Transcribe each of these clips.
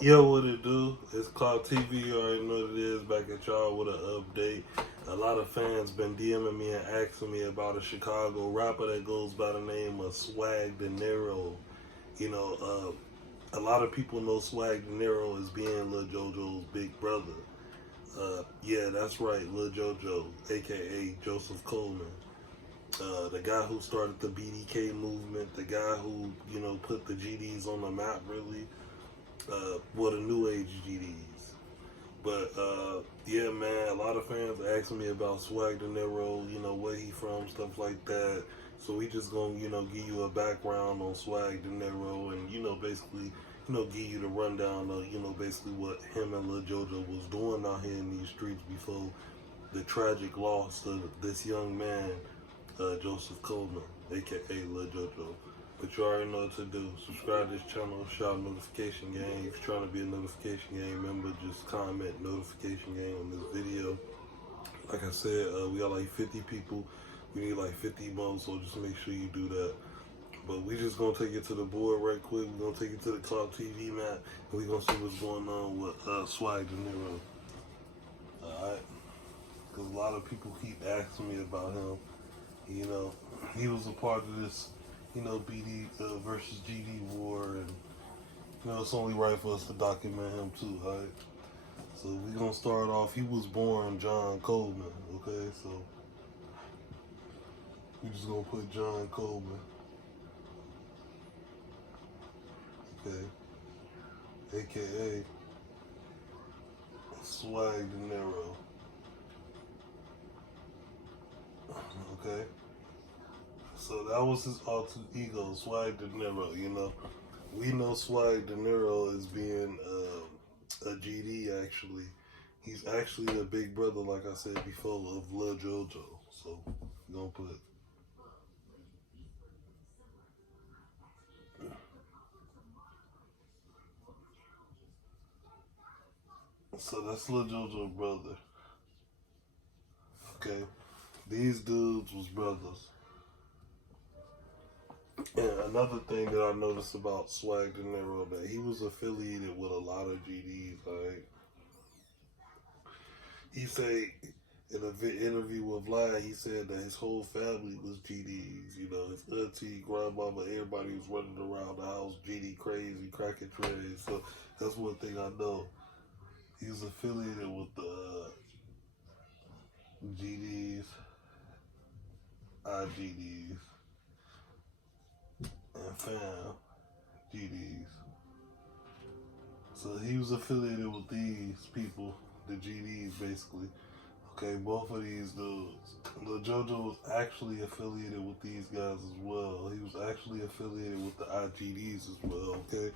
Yo, what it do? It's Cloud TV. You already know what it is. Back at y'all with an update. A lot of fans been DMing me and asking me about a Chicago rapper that goes by the name of Swagg Dinero. You know, a lot of people know Swagg Dinero as being Lil JoJo's big brother. Yeah, that's right, Lil JoJo, aka Joseph Coleman. The guy who started the BDK movement, the guy who, put the GDs on the map, really. Well, the new age GDs. But yeah, man, a lot of fans asking me about Swagg De Niro, where he from, stuff like that. So we just gonna, give you a background on Swagg De Niro, and basically, give you the rundown of, basically what him and Lil JoJo was doing out here in these streets before the tragic loss of this young man, Joseph Coleman, aka Lil JoJo. But you already know what to do. Subscribe to this channel, shout notification gang. If you're trying to be a notification gang member, just comment notification gang on this video. Like I said, we got like 50 people. We need like 50 more, so just make sure you do that. But we just gonna take it to the board right quick. We're gonna take it to the Cloud TV map, and we're gonna see what's going on with Swagg De Niro. Alright? Because a lot of people keep asking me about him. He was a part of this, BD versus GD war, and it's only right for us to document him too, right? So we gonna start off. He was born John Coleman, okay? So we just gonna put John Coleman, okay, aka Swagg De Niro, okay. So that was his alter ego, Swagg De Niro. We know Swagg De Niro as being a GD. Actually, he's actually a big brother, like I said before, of Lil JoJo. So we're gonna put. So that's Lil JoJo brother. Okay, these dudes was brothers. And another thing that I noticed about Swagg De Niro, that he was affiliated with a lot of GDs. Right? He said in an interview with Vlad, he said that his whole family was GDs. His auntie, grandmama, everybody was running around the house GD crazy, cracking trays. So that's one thing I know. He's affiliated with the GDs, IGDs, and fam GDs. So he was affiliated with these people, the GDs basically. Okay, both of these dudes. The JoJo was actually affiliated with these guys as well. He was actually affiliated with the IGDs as well, okay?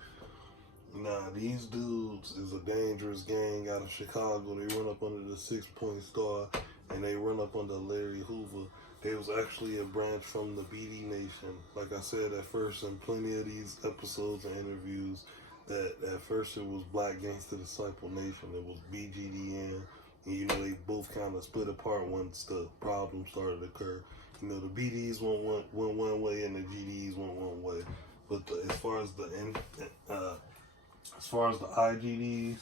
Now, these dudes is a dangerous gang out of Chicago. They run up under the 6 Point Star, and they run up under Larry Hoover. They was actually a branch from the BD Nation. Like I said at first in plenty of these episodes and interviews, that at first it was Black Gangsta Disciple Nation. It was BGDN. And, they both kind of split apart once the problem started to occur. The BDs went one way and the GDs went one way. But as far as the IGDs,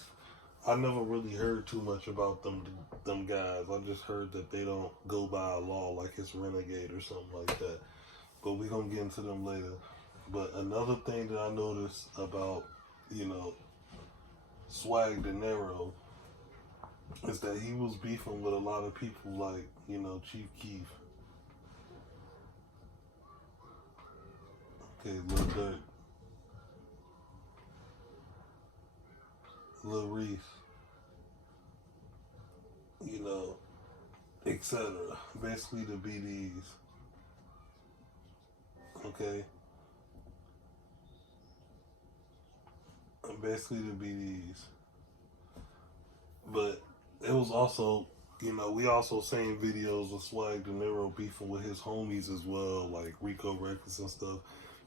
I never really heard too much about them guys. I just heard that they don't go by a law like it's Renegade or something like that. But we're gonna get into them later. But another thing that I noticed about, Swagg De Niro is that he was beefing with a lot of people like, Chief Keef. Okay, Lil Durk. Lil Reese. Etc. Basically the BDs. Okay? Basically the BDs. But it was also, we also seen videos of Swagg De Niro beefing with his homies as well, like Rico Records and stuff.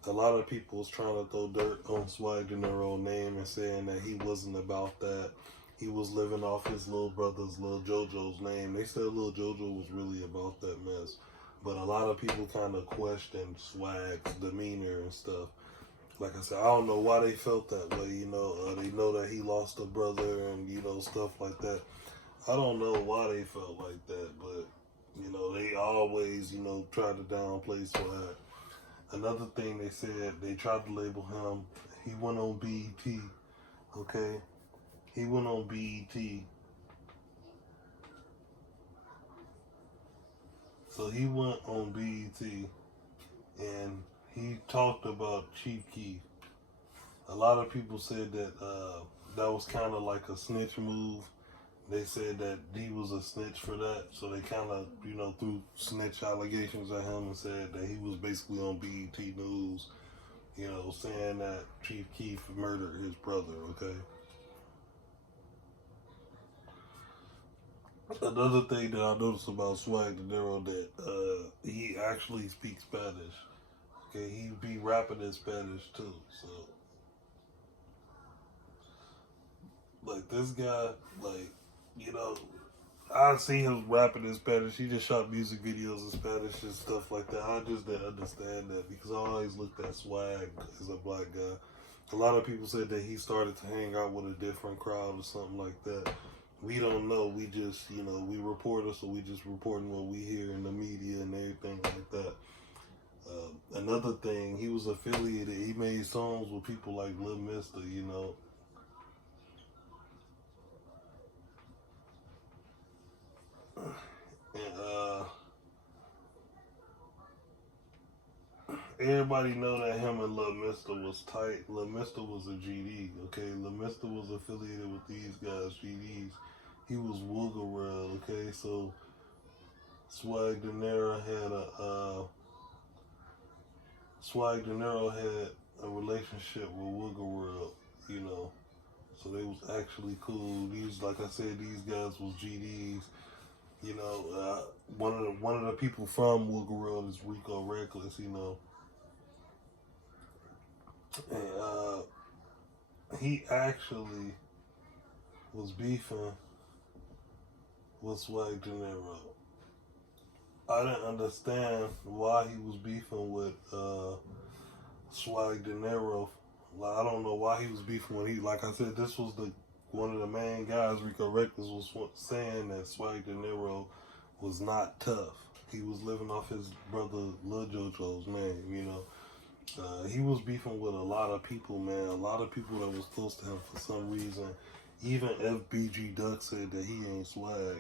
A lot of people was trying to throw dirt on Swagg De Niro's name and saying that he wasn't about that. He was living off his little brother's, Lil JoJo's name. They said Lil JoJo was really about that mess. But a lot of people kind of questioned Swagg's demeanor and stuff. Like I said, I don't know why they felt that way. They know that he lost a brother and stuff like that. I don't know why they felt like that, but they always tried to downplay Swagg. Another thing they said, they tried to label him. He went on BET. Okay, he went on BET. So he went on BET and he talked about Chief Keef. A lot of people said that that was kind of like a snitch move. They said that D was a snitch for that, so they kind of, threw snitch allegations at him and said that he was basically on BET News, saying that Chief Keef murdered his brother, okay? Another thing that I noticed about Swagg Dinero that he actually speaks Spanish. Okay, he be rapping in Spanish too, so like this guy, like, I see him rapping in Spanish. He just shot music videos in Spanish and stuff like that. I just didn't understand that because I always looked at Swagg as a black guy. A lot of people said that he started to hang out with a different crowd or something like that. We don't know. We just, we reporters, so we just reporting what we hear in the media and everything like that. Another thing, he was affiliated. He made songs with people like Lil Mister, and everybody know that him and Lil Mister was tight. Lil Mister was a GD, okay? Lil Mister was affiliated with these guys, GDs. He was Woogarel, okay? So Swagg Dinero had a relationship with Woogarel, So they was actually cool. These, like I said, these guys was GDs. One of the people from Woogarel is Rico Reckless, and he actually was beefing with Swagg Dinero. I didn't understand why he was beefing with Swagg Dinero. Like, I don't know why he was beefing with like I said, this was one of the main guys. Rico Reckless was saying that Swagg Dinero was not tough. He was living off his brother Lil JoJo's name, He was beefing with a lot of people, man. A lot of people that was close to him for some reason. Even FBG Duck said that he ain't Swagg,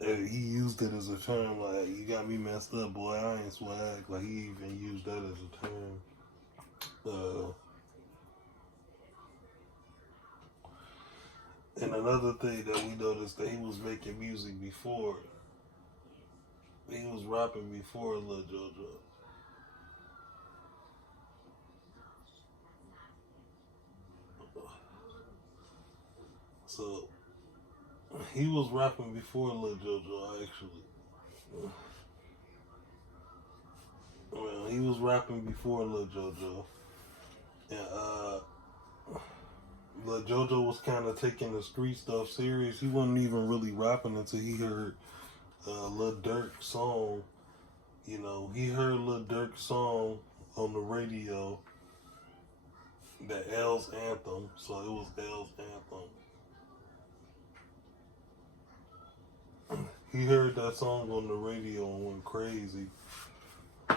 and he used it as a term, like, you got me messed up, boy, I ain't Swagg. Like, he even used that as a term. And another thing that we noticed, that he was making music before. He was rapping before Lil JoJo. So, he was rapping before Lil JoJo, actually. Well, he was rapping before Lil JoJo. And, Lil JoJo was kind of taking the street stuff serious. He wasn't even really rapping until he heard Lil Durk's song. He heard Lil Durk's song on the radio, the L's Anthem. So it was L's Anthem. He heard that song on the radio and went crazy.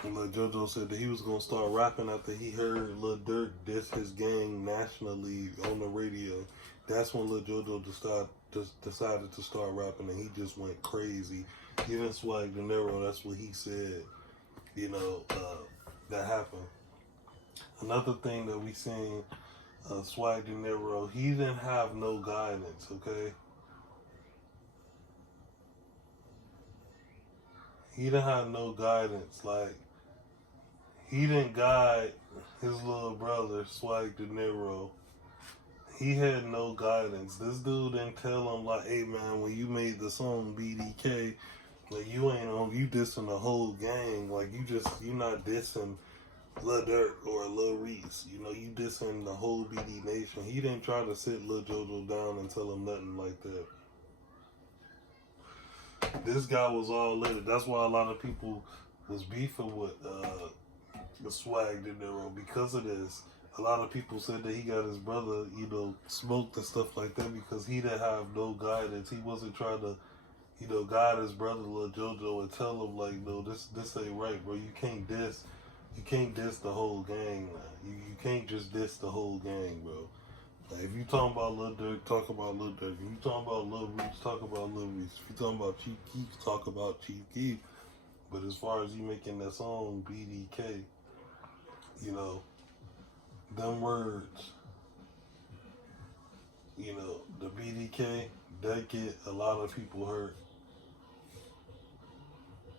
And Lil JoJo said that he was going to start rapping after he heard Lil Durk diss his gang nationally on the radio. That's when Lil JoJo decided to start rapping, and he just went crazy. Even Swagg Dinero, that's what he said, that happened. Another thing that we seen, Swagg Dinero, he didn't have no guidance, okay? He didn't have no guidance. Like, he didn't guide his little brother, Swagg Dinero. He had no guidance. This dude didn't tell him, like, hey, man, when you made the song BDK, like, you dissing the whole gang. Like, you not dissing Lil Durk or Lil Reese. You dissing the whole BD Nation. He didn't try to sit Lil JoJo down and tell him nothing like that. This guy was all in it. That's why a lot of people was beefing with the Swagg Dinero. Because of this, a lot of people said that he got his brother, smoked and stuff like that because he didn't have no guidance. He wasn't trying to, guide his brother, little JoJo, and tell him like, no, this ain't right, bro. You can't diss the whole gang, man. You can't just diss the whole gang, bro. Like, if you talking about Lil Durk, talk about Lil Durk. If you talking about Lil Reese, talk about Lil Reese. If you talking about Chief Keef, talk about Chief Keef. But as far as you making that song, BDK, them words, the BDK, that get a lot of people hurt.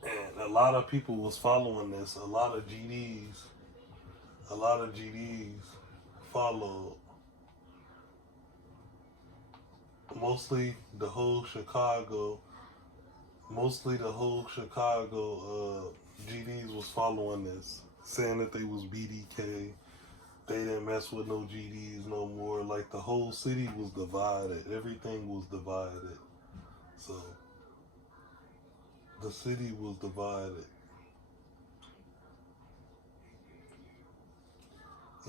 And a lot of people was following this. A lot of GDs followed. Mostly the whole Chicago GDs was following this, saying that they was BDK. They didn't mess with no GDs no more. Like, the whole city was divided. Everything was divided. So, the city was divided.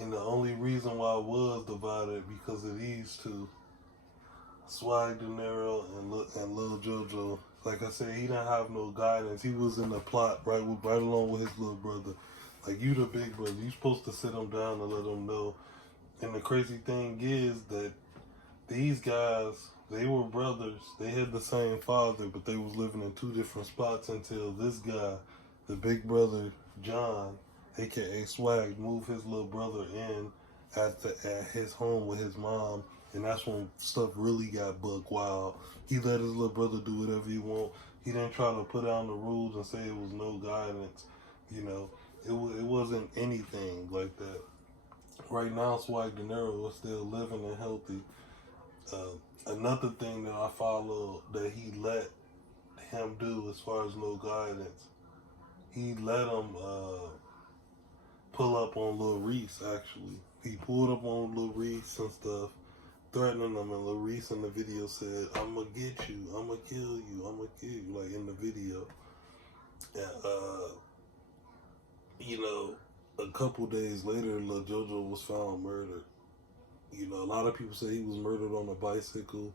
And the only reason why it was divided because of these two, Swagg Dinero and Lil JoJo. Like I said, he didn't have no guidance. He was in the plot right along with his little brother. Like, you the big brother. You supposed to sit him down and let him know. And the crazy thing is that these guys, they were brothers. They had the same father, but they was living in two different spots until this guy, the big brother, John, a.k.a. Swagg, moved his little brother in at his home with his mom. And that's when stuff really got buck wild. He let his little brother do whatever he want. He didn't try to put down the rules and say it was no guidance. It wasn't anything like that. Right now, Swagg Dinero is still living and healthy. Another thing that I follow that he let him do as far as no guidance, he let him pull up on Lil Reese, actually. He pulled up on Lil Reese and stuff, threatening him, and Lil Reese in the video said, "I'm gonna get you, I'm gonna kill you, I'm gonna kill you," like in the video. And, a couple days later, Lil JoJo was found murdered. A lot of people say he was murdered on a bicycle.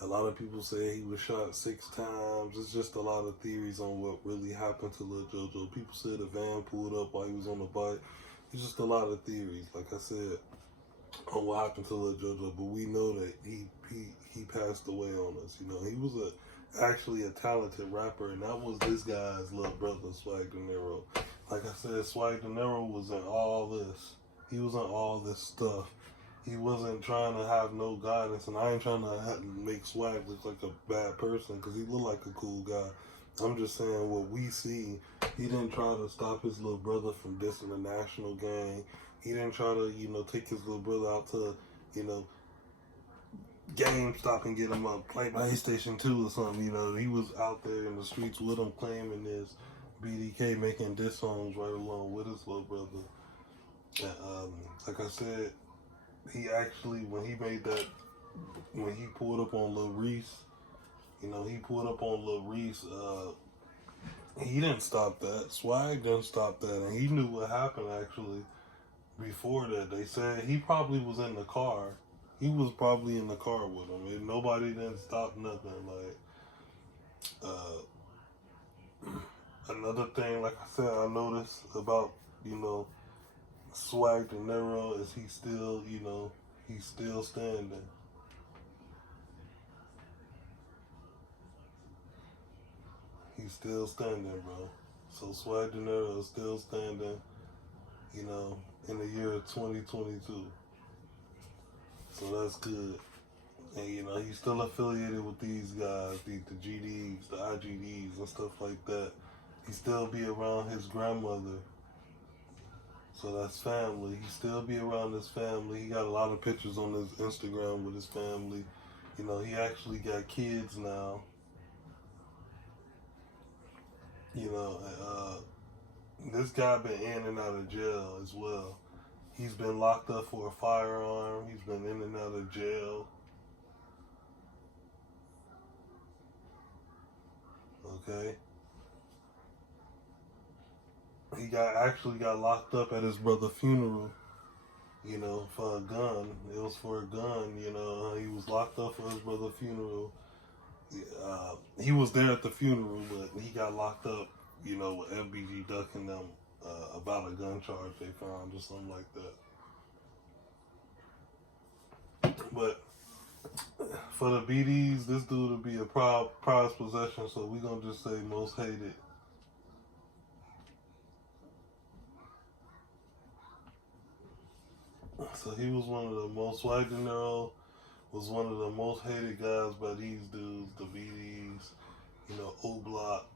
A lot of people say he was shot 6 times. It's just a lot of theories on what really happened to Lil JoJo. People said a van pulled up while he was on the bike. It's just a lot of theories, like I said, on what happened to Lil JoJo. But we know that he passed away on us. He was actually a talented rapper, and that was this guy's little brother, Swagg Dinero. Like I said, Swagg Dinero was in all this. He was in all this stuff. He wasn't trying to have no guidance, and I ain't trying to make Swagg look like a bad person, because he looked like a cool guy. I'm just saying what we see. He didn't try to stop his little brother from dissing the national gang. He didn't try to, take his little brother out to, GameStop and get him a PlayStation 2 or something. He was out there in the streets with him, claiming this BDK, making diss songs right along with his little brother. And, like I said, he actually, when he pulled up on Lil Reese, he didn't stop that. Swagg didn't stop that, and he knew what happened actually before that. They said he probably was in the car. He was probably in the car with him, and nobody didn't stop nothing. Another thing, like I said, I noticed about, Swagg Dinero is he's still standing. He's still standing, bro. So Swagg Dinero is still standing, in the year 2022. So that's good. And, he's still affiliated with these guys, the GDs, the IGDs and stuff like that. He still be around his grandmother. So that's family. He still be around his family. He got a lot of pictures on his Instagram with his family. He actually got kids now. This guy been in and out of jail as well. He's been locked up for a firearm. He's been in and out of jail. Okay. he actually got locked up at his brother's funeral, you know, for a gun. It was for a gun, you know. He was locked up for his brother's funeral. He was there at the funeral, but he got locked up, you know, with FBG ducking them about a gun charge they found or something like that. But for the BDs, this dude will be a prized possession, so we're going to just say most hated. So he was one of the most, Swagg Dinero was one of the most hated guys by these dudes, the BDs, you know, O-Block,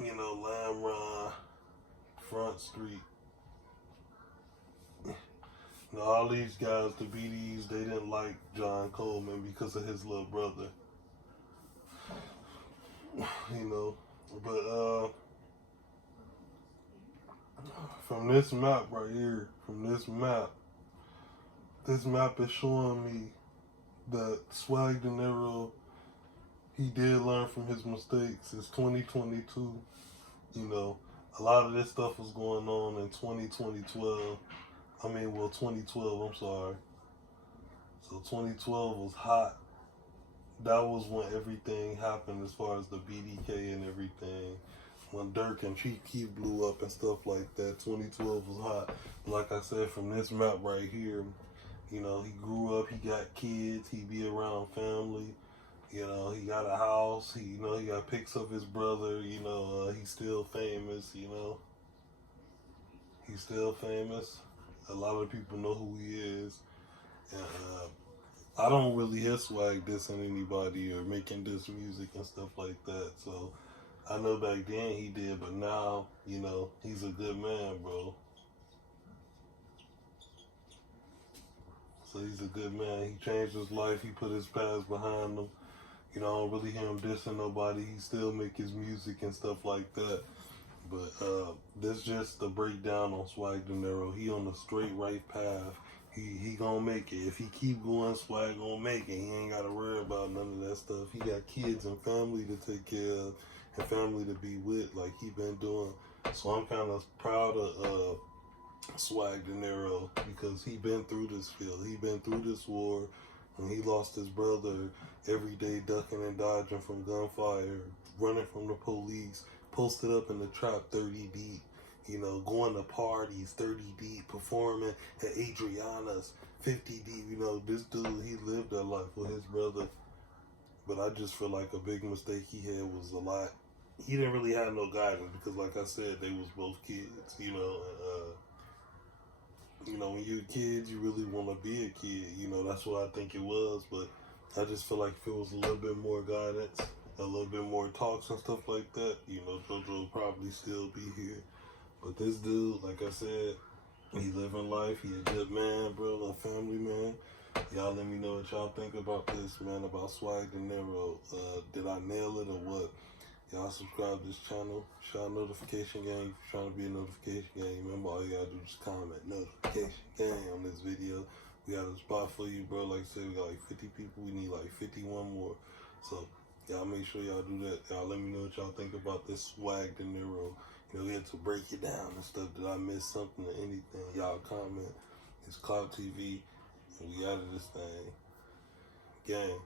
you know, Lamb Run, Front Street. You know, all these guys, the BDs, they didn't like John Coleman because of his little brother. You know, but from this map right here, this map is showing me that Swagg Dinero, he did learn from his mistakes. It's 2022. You know, a lot of this stuff was going on in 2012. 2012, I'm sorry. So 2012 was hot. That was when everything happened as far as the BDK and everything. When Dirk and Chief Keef blew up and stuff like that, 2012 was hot. Like I said, from this map right here, you know, he grew up, he got kids, he be around family. You know, he got a house, he got pics of his brother, you know, he's still famous, you know. He's still famous. A lot of people know who he is. And I don't really hear Swagg dissing anybody or making diss music and stuff like that. So I know back then he did, but now, you know, he's a good man, bro. So he's a good man. He changed his life. He put his past behind him. You know, I don't really hear him dissing nobody. He still make his music and stuff like that. But this just the breakdown on Swagg Dinero. He on the straight right path. He gonna make it. If he keep going, Swagg gonna make it. He ain't gotta worry about none of that stuff. He got kids and family to take care of and family to be with, like he been doing. So I'm kind of proud of Swagg Dinero because he been through this field. He been through this war. When he lost his brother, every day ducking and dodging from gunfire, running from the police, posted up in the trap 30 deep, you know, going to parties 30 deep, performing at Adriana's 50 deep. You know, this dude, he lived that life with his brother. But I just feel like a big mistake he had was a lot. He didn't really have no guidance because, like I said, they was both kids, you know. You know, when you're kids, you really want to be a kid. You know, that's what I think it was. But I just feel like if it was a little bit more guidance, a little bit more talks and stuff like that, you know, JoJo will probably still be here. But this dude, like I said, he living life. He a good man, bro, a family man. Y'all let me know what y'all think about this, man, about Swagg Dinero. Did I nail it or what? Y'all subscribe to this channel. Shout notification gang if you're trying to be a notification gang. Remember, all you gotta do is comment notification gang on this video. We got a spot for you, bro. Like I said, we got like 50 people. We need like 51 more. So y'all make sure y'all do that. Y'all let me know what y'all think about this Swagg Dinero. You know, we had to break it down and stuff. Did I miss something or anything? Y'all comment. It's Clout TV, and we out of this thing. Gang.